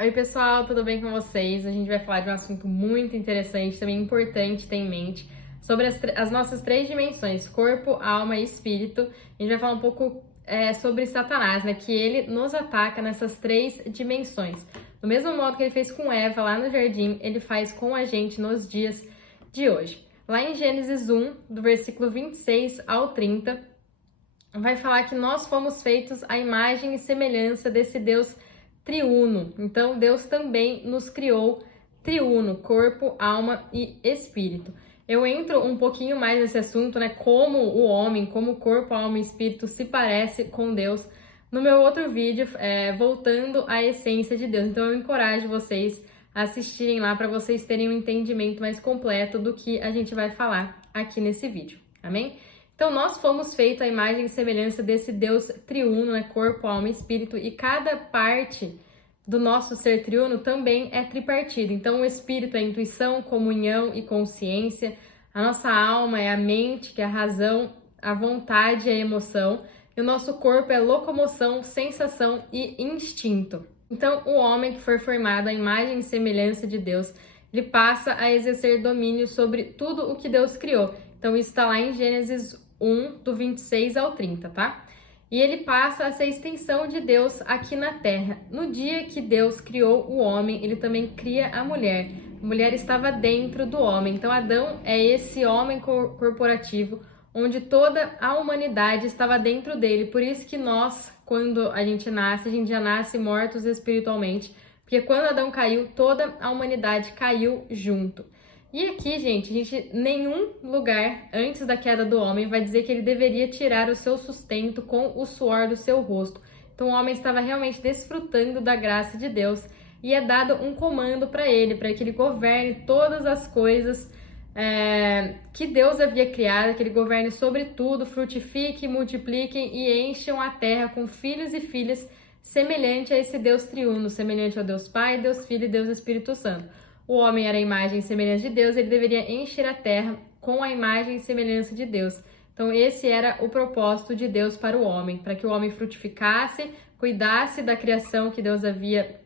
Oi pessoal, tudo bem com vocês? A gente vai falar de um assunto muito interessante, também importante ter em mente, sobre as nossas três dimensões, corpo, alma e espírito. A gente vai falar um pouco sobre Satanás, né? Que ele nos ataca nessas três dimensões. Do mesmo modo que ele fez com Eva lá no jardim, ele faz com a gente nos dias de hoje. Lá em Gênesis 1, do versículo 26 ao 30, vai falar que nós fomos feitos à imagem e semelhança desse Deus triuno. Então, Deus também nos criou triuno, corpo, alma e espírito. Eu entro um pouquinho mais nesse assunto, né? Como o homem, como o corpo, alma e espírito se parece com Deus no meu outro vídeo, voltando à essência de Deus. Então, eu encorajo vocês a assistirem lá para vocês terem um entendimento mais completo do que a gente vai falar aqui nesse vídeo. Amém? Então, nós fomos feitos à imagem e semelhança desse Deus triuno, né? Corpo, alma e espírito, e cada parte do nosso ser triuno também é tripartida. Então, o espírito é a intuição, comunhão e consciência, a nossa alma é a mente, que é a razão, a vontade e a emoção, e o nosso corpo é locomoção, sensação e instinto. Então, o homem que for formado à imagem e semelhança de Deus, ele passa a exercer domínio sobre tudo o que Deus criou. Então, isso está lá em Gênesis 1, do 26 ao 30, tá? E ele passa a ser extensão de Deus aqui na Terra. No dia que Deus criou o homem, ele também cria a mulher. A mulher estava dentro do homem. Então, Adão é esse homem corporativo, onde toda a humanidade estava dentro dele. Por isso que nós, quando a gente já nasce mortos espiritualmente. Porque quando Adão caiu, toda a humanidade caiu junto. E aqui, gente, nenhum lugar antes da queda do homem vai dizer que ele deveria tirar o seu sustento com o suor do seu rosto. Então o homem estava realmente desfrutando da graça de Deus e é dado um comando para que ele governe todas as coisas que Deus havia criado, que ele governe sobre tudo, frutifique, multipliquem e encham a terra com filhos e filhas semelhante a esse Deus triuno, semelhante ao Deus Pai, Deus Filho e Deus Espírito Santo. O homem era a imagem e semelhança de Deus, ele deveria encher a terra com a imagem e semelhança de Deus. Então, esse era o propósito de Deus para o homem, para que o homem frutificasse, cuidasse da criação que Deus havia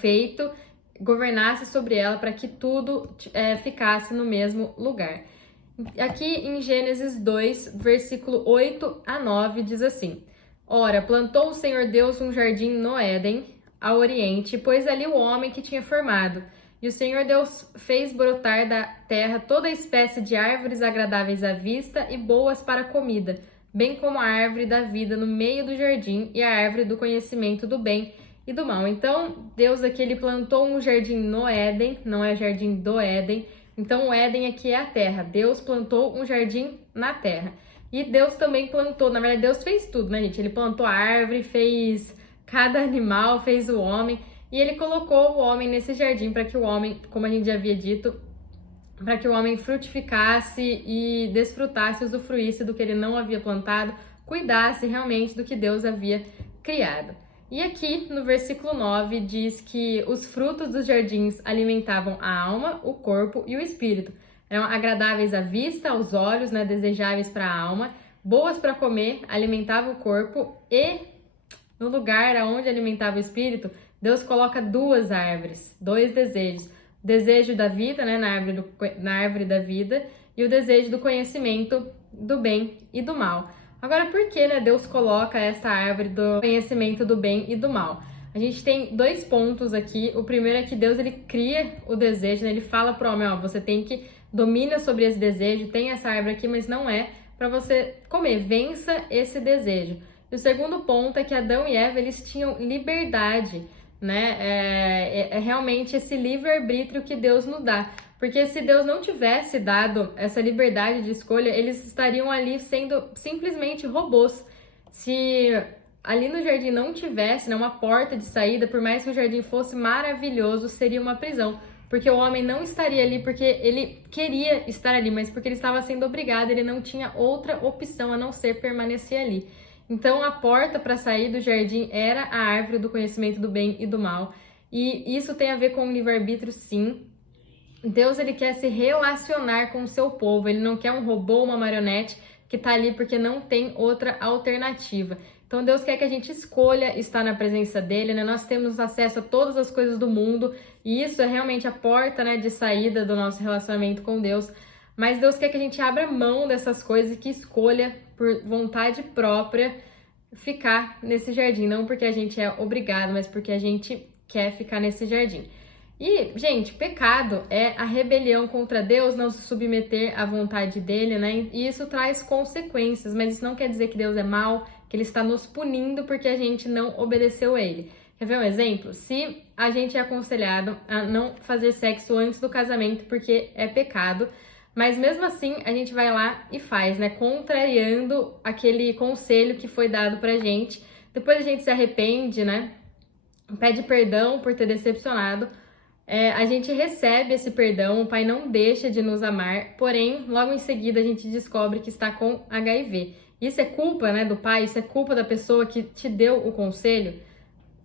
feito, governasse sobre ela, para que tudo ficasse no mesmo lugar. Aqui em Gênesis 2, versículo 8 a 9, diz assim: Ora, plantou o Senhor Deus um jardim no Éden, ao oriente, pois ali o homem que tinha formado. E o Senhor Deus fez brotar da terra toda espécie de árvores agradáveis à vista e boas para a comida, bem como a árvore da vida no meio do jardim e a árvore do conhecimento do bem e do mal. Então, Deus aqui ele plantou um jardim no Éden, não é o jardim do Éden. Então, o Éden aqui é a terra. Deus plantou um jardim na terra. E Deus também plantou, na verdade, Deus fez tudo, né, gente? Ele plantou a árvore, fez cada animal, fez o homem. E ele colocou o homem nesse jardim para que o homem, como a gente já havia dito, para que o homem frutificasse e desfrutasse, usufruísse do que ele não havia plantado, cuidasse realmente do que Deus havia criado. E aqui no versículo 9 diz que os frutos dos jardins alimentavam a alma, o corpo e o espírito. Eram agradáveis à vista, aos olhos, né, desejáveis para a alma, boas para comer, alimentavam o corpo e no lugar onde alimentava o espírito, Deus coloca duas árvores, dois desejos. O desejo da vida, né, na árvore da vida, e o desejo do conhecimento do bem e do mal. Agora, por que, né, Deus coloca essa árvore do conhecimento do bem e do mal? A gente tem dois pontos aqui. O primeiro é que Deus ele cria o desejo, né? Ele fala para o homem, ó, você tem que domina sobre esse desejo, tem essa árvore aqui, mas não é para você comer, vença esse desejo. E o segundo ponto é que Adão e Eva, eles tinham liberdade, né? É realmente esse livre-arbítrio que Deus nos dá. Porque se Deus não tivesse dado essa liberdade de escolha, eles estariam ali sendo simplesmente robôs. Se ali no jardim não tivesse, né, uma porta de saída, por mais que o jardim fosse maravilhoso, seria uma prisão. Porque o homem não estaria ali porque ele queria estar ali, mas porque ele estava sendo obrigado, ele não tinha outra opção a não ser permanecer ali. Então, a porta para sair do jardim era a árvore do conhecimento do bem e do mal. E isso tem a ver com o livre-arbítrio, sim. Deus, ele quer se relacionar com o seu povo. Ele não quer um robô, uma marionete que tá ali porque não tem outra alternativa. Então Deus quer que a gente escolha estar na presença dele, né? Nós temos acesso a todas as coisas do mundo e isso é realmente a porta, né, de saída do nosso relacionamento com Deus. Mas Deus quer que a gente abra mão dessas coisas e que escolha por vontade própria ficar nesse jardim, não porque a gente é obrigado, mas porque a gente quer ficar nesse jardim. E, gente, pecado é a rebelião contra Deus, não se submeter à vontade dele, né? E isso traz consequências, mas isso não quer dizer que Deus é mau, que ele está nos punindo porque a gente não obedeceu a ele. Quer ver um exemplo? Se a gente é aconselhado a não fazer sexo antes do casamento porque é pecado, mas mesmo assim a gente vai lá e faz, né? Contrariando aquele conselho que foi dado pra gente. Depois a gente se arrepende, né? Pede perdão por ter decepcionado. A gente recebe esse perdão, o pai não deixa de nos amar, porém, logo em seguida a gente descobre que está com HIV. Isso é culpa, né, do pai, isso é culpa da pessoa que te deu o conselho.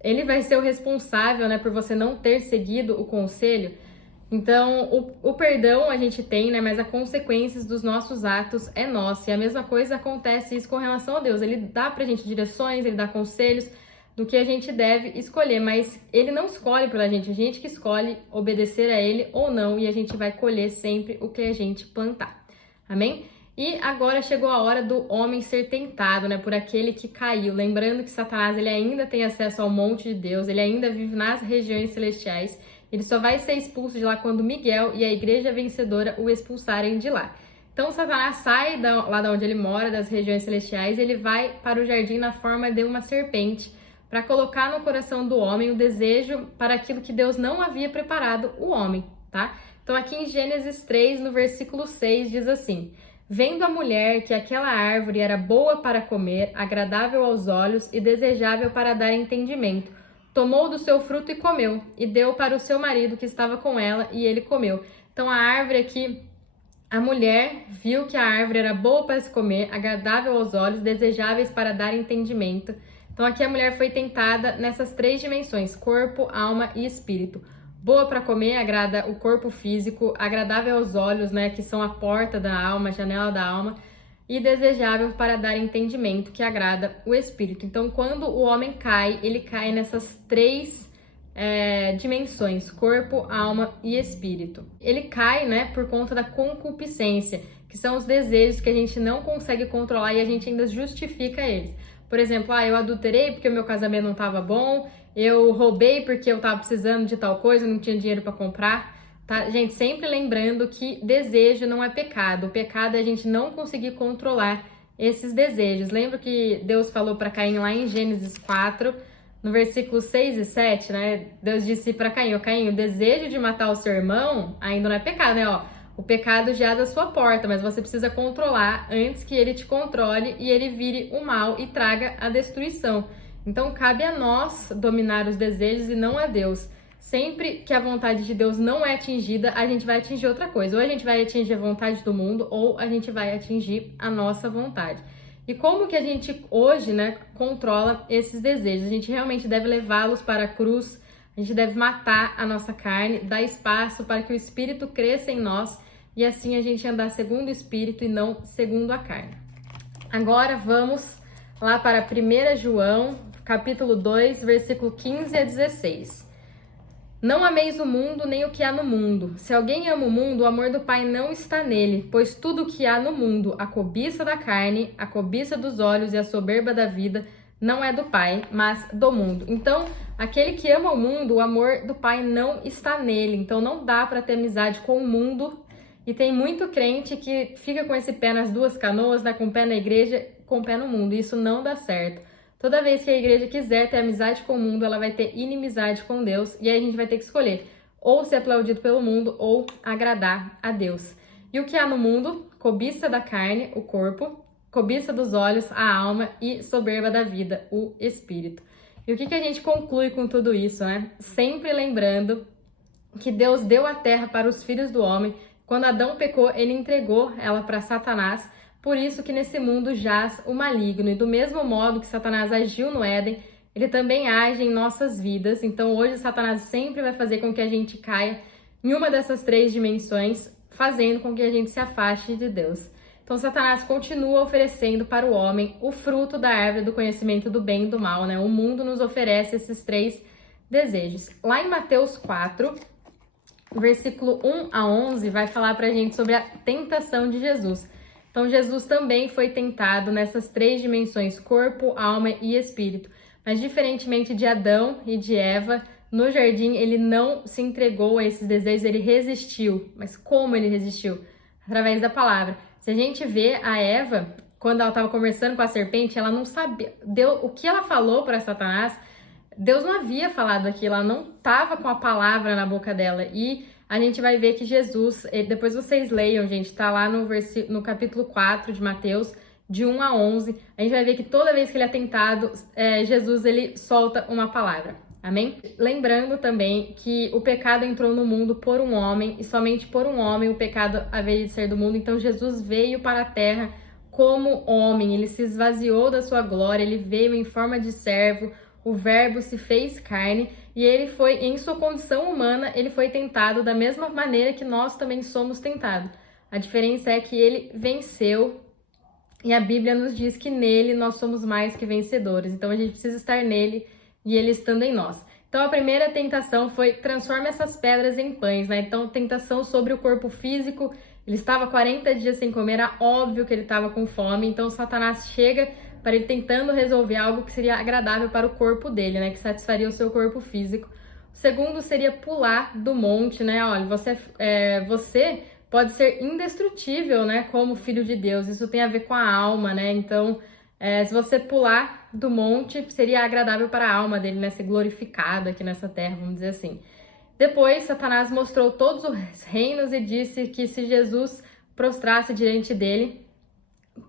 Ele vai ser o responsável, né, por você não ter seguido o conselho. Então, o perdão a gente tem, né, mas as consequências dos nossos atos é nossa. E a mesma coisa acontece isso com relação a Deus. Ele dá pra gente direções, ele dá conselhos do que a gente deve escolher, mas ele não escolhe pela gente, a gente que escolhe obedecer a ele ou não, e a gente vai colher sempre o que a gente plantar. Amém? E agora chegou a hora do homem ser tentado, né, por aquele que caiu. Lembrando que Satanás, ele ainda tem acesso ao monte de Deus, ele ainda vive nas regiões celestiais. Ele só vai ser expulso de lá quando Miguel e a igreja vencedora o expulsarem de lá. Então Satanás sai lá de onde ele mora, das regiões celestiais, e ele vai para o jardim na forma de uma serpente, para colocar no coração do homem o desejo para aquilo que Deus não havia preparado o homem, tá? Então aqui em Gênesis 3, no versículo 6, diz assim: vendo a mulher que aquela árvore era boa para comer, agradável aos olhos e desejável para dar entendimento, tomou do seu fruto e comeu, e deu para o seu marido que estava com ela, e ele comeu. Então a árvore aqui, a mulher viu que a árvore era boa para se comer, agradável aos olhos, desejáveis para dar entendimento. Então aqui a mulher foi tentada nessas três dimensões, corpo, alma e espírito. Boa para comer, agrada o corpo físico, agradável aos olhos, né, que são a porta da alma, a janela da alma, e desejável para dar entendimento, que agrada o espírito. Então quando o homem cai, ele cai nessas três dimensões, corpo, alma e espírito. Ele cai, né, por conta da concupiscência, que são os desejos que a gente não consegue controlar e a gente ainda justifica eles. Por exemplo, eu adulterei porque o meu casamento não estava bom, eu roubei porque eu estava precisando de tal coisa, não tinha dinheiro para comprar, tá? Gente, sempre lembrando que desejo não é pecado. O pecado é a gente não conseguir controlar esses desejos. Lembra que Deus falou para Caim lá em Gênesis 4, no versículo 6 e 7, né? Deus disse para Caim: Caim, o desejo de matar o seu irmão ainda não é pecado, né? O pecado jaz à sua porta, mas você precisa controlar antes que ele te controle e ele vire o mal e traga a destruição. Então, cabe a nós dominar os desejos e não a Deus. Sempre que a vontade de Deus não é atingida, a gente vai atingir outra coisa. Ou a gente vai atingir a vontade do mundo, ou a gente vai atingir a nossa vontade. E como que a gente hoje, né, controla esses desejos? A gente realmente deve levá-los para a cruz, a gente deve matar a nossa carne, dar espaço para que o Espírito cresça em nós e assim a gente andar segundo o Espírito e não segundo a carne. Agora vamos lá para 1 João, capítulo 2, versículo 15 a 16. Não ameis o mundo nem o que há no mundo. Se alguém ama o mundo, o amor do Pai não está nele, pois tudo o que há no mundo, a cobiça da carne, a cobiça dos olhos e a soberba da vida, não é do Pai, mas do mundo. Então, aquele que ama o mundo, o amor do Pai não está nele. Então, não dá para ter amizade com o mundo. E tem muito crente que fica com esse pé nas duas canoas, né, com o pé na igreja, com o pé no mundo. Isso não dá certo. Toda vez que a igreja quiser ter amizade com o mundo, ela vai ter inimizade com Deus. E aí a gente vai ter que escolher ou ser aplaudido pelo mundo ou agradar a Deus. E o que há no mundo? Cobiça da carne, o corpo, cobiça dos olhos, a alma e soberba da vida, o espírito. E o que a gente conclui com tudo isso, né? Sempre lembrando que Deus deu a terra para os filhos do homem. Quando Adão pecou, ele entregou ela para Satanás. Por isso que nesse mundo jaz o maligno. E do mesmo modo que Satanás agiu no Éden, ele também age em nossas vidas. Então hoje Satanás sempre vai fazer com que a gente caia em uma dessas três dimensões, fazendo com que a gente se afaste de Deus. Então Então Satanás continua oferecendo para o homem o fruto da árvore do conhecimento do bem e do mal, né? O mundo nos oferece esses 3 desejos. Lá em Mateus 4, versículo 1 a 11, vai falar pra gente sobre a tentação de Jesus. Então Jesus também foi tentado nessas 3 dimensões, corpo, alma e espírito. Mas diferentemente de Adão e de Eva, no jardim ele não se entregou a esses desejos, ele resistiu. Mas como ele resistiu? Através da palavra. Se a gente vê a Eva, quando ela estava conversando com a serpente, ela não sabia, o que ela falou para Satanás, Deus não havia falado aquilo, ela não estava com a palavra na boca dela. E a gente vai ver que Jesus, depois vocês leiam, gente, tá lá no capítulo 4 de Mateus, de 1 a 11, a gente vai ver que toda vez que ele é tentado, Jesus, ele solta uma palavra. Amém? Lembrando também que o pecado entrou no mundo por um homem, e somente por um homem o pecado haveria de ser do mundo. Então Jesus veio para a terra como homem, ele se esvaziou da sua glória, ele veio em forma de servo, o verbo se fez carne, e ele foi, em sua condição humana, ele foi tentado da mesma maneira que nós também somos tentados. A diferença é que ele venceu, e a Bíblia nos diz que nele nós somos mais que vencedores. Então a gente precisa estar nele e ele estando em nós. Então a primeira tentação foi: transforma essas pedras em pães, né? Então tentação sobre o corpo físico. Ele estava 40 dias sem comer, era óbvio que ele estava com fome. Então Satanás chega para ele tentando resolver algo que seria agradável para o corpo dele, né? Que satisfaria o seu corpo físico. O segundo seria pular do monte, né? Olha, você pode ser indestrutível, né? Como filho de Deus. Isso tem a ver com a alma, né? Então, se você pular do monte, seria agradável para a alma dele, né? Ser glorificado aqui nessa terra, vamos dizer assim. Depois, Satanás mostrou todos os reinos e disse que se Jesus prostrasse diante dele,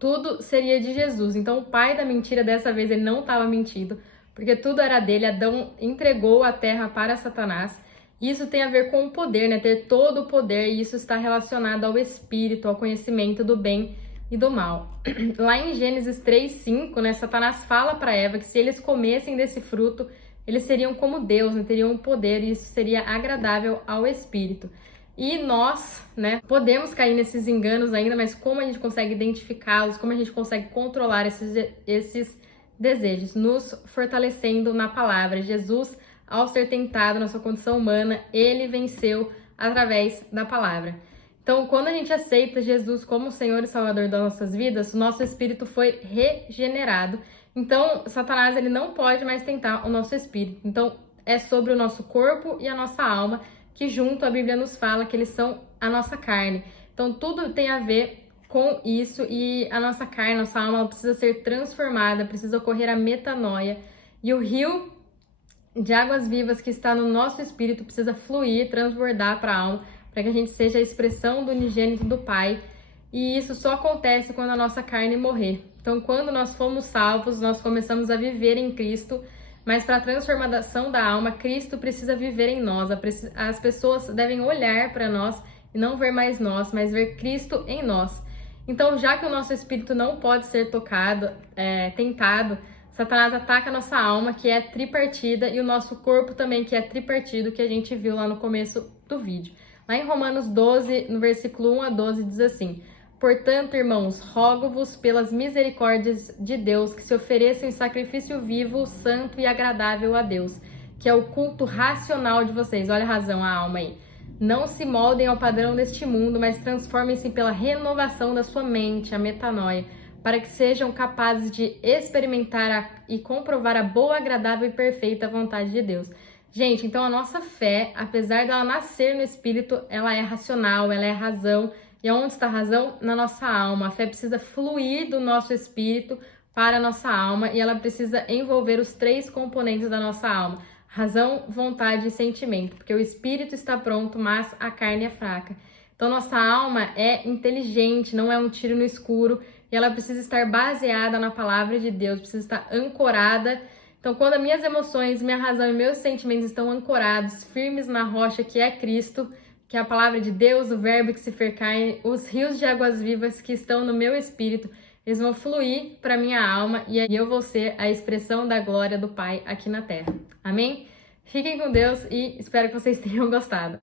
tudo seria de Jesus. Então, o pai da mentira, dessa vez, ele não estava mentindo, porque tudo era dele. Adão entregou a terra para Satanás. Isso tem a ver com o poder, né? Ter todo o poder, e isso está relacionado ao espírito, ao conhecimento do bem e do mal. Lá em Gênesis 3:5, né, Satanás fala para Eva que se eles comessem desse fruto, eles seriam como Deus, né, teriam poder, e isso seria agradável ao espírito. E nós, né, podemos cair nesses enganos ainda, mas como a gente consegue identificá-los, como a gente consegue controlar esses desejos? Nos fortalecendo na palavra. Jesus, ao ser tentado na sua condição humana, ele venceu através da palavra. Então, quando a gente aceita Jesus como Senhor e Salvador das nossas vidas, o nosso espírito foi regenerado. Então, Satanás, ele não pode mais tentar o nosso espírito. Então, é sobre o nosso corpo e a nossa alma, que junto a Bíblia nos fala que eles são a nossa carne. Então, tudo tem a ver com isso, e a nossa carne, nossa alma, ela precisa ser transformada, precisa ocorrer a metanoia. E o rio de águas vivas que está no nosso espírito precisa fluir, transbordar para a alma, para que a gente seja a expressão do unigênito do Pai. E isso só acontece quando a nossa carne morrer. Então, quando nós fomos salvos, nós começamos a viver em Cristo, mas para a transformação da alma, Cristo precisa viver em nós. As pessoas devem olhar para nós e não ver mais nós, mas ver Cristo em nós. Então, já que o nosso espírito não pode ser tentado, Satanás ataca a nossa alma, que é tripartida, e o nosso corpo também, que é tripartido, que a gente viu lá no começo do vídeo. Lá em Romanos 12, no versículo 1 a 12, diz assim: portanto, irmãos, rogo-vos pelas misericórdias de Deus que se ofereçam em sacrifício vivo, santo e agradável a Deus, que é o culto racional de vocês. Olha a razão, a alma aí. Não se moldem ao padrão deste mundo, mas transformem-se pela renovação da sua mente, a metanoia, para que sejam capazes de experimentar e comprovar a boa, agradável e perfeita vontade de Deus. Gente, então a nossa fé, apesar dela nascer no espírito, ela é racional, ela é razão. E onde está a razão? Na nossa alma. A fé precisa fluir do nosso espírito para a nossa alma, e ela precisa envolver os 3 componentes da nossa alma: razão, vontade e sentimento, porque o espírito está pronto, mas a carne é fraca. Então nossa alma é inteligente, não é um tiro no escuro, e ela precisa estar baseada na palavra de Deus, precisa estar ancorada. Então, quando as minhas emoções, minha razão e meus sentimentos estão ancorados, firmes na rocha que é Cristo, que é a palavra de Deus, o verbo que se fez carne, os rios de águas vivas que estão no meu espírito, eles vão fluir para minha alma, e aí eu vou ser a expressão da glória do Pai aqui na terra. Amém? Fiquem com Deus e espero que vocês tenham gostado.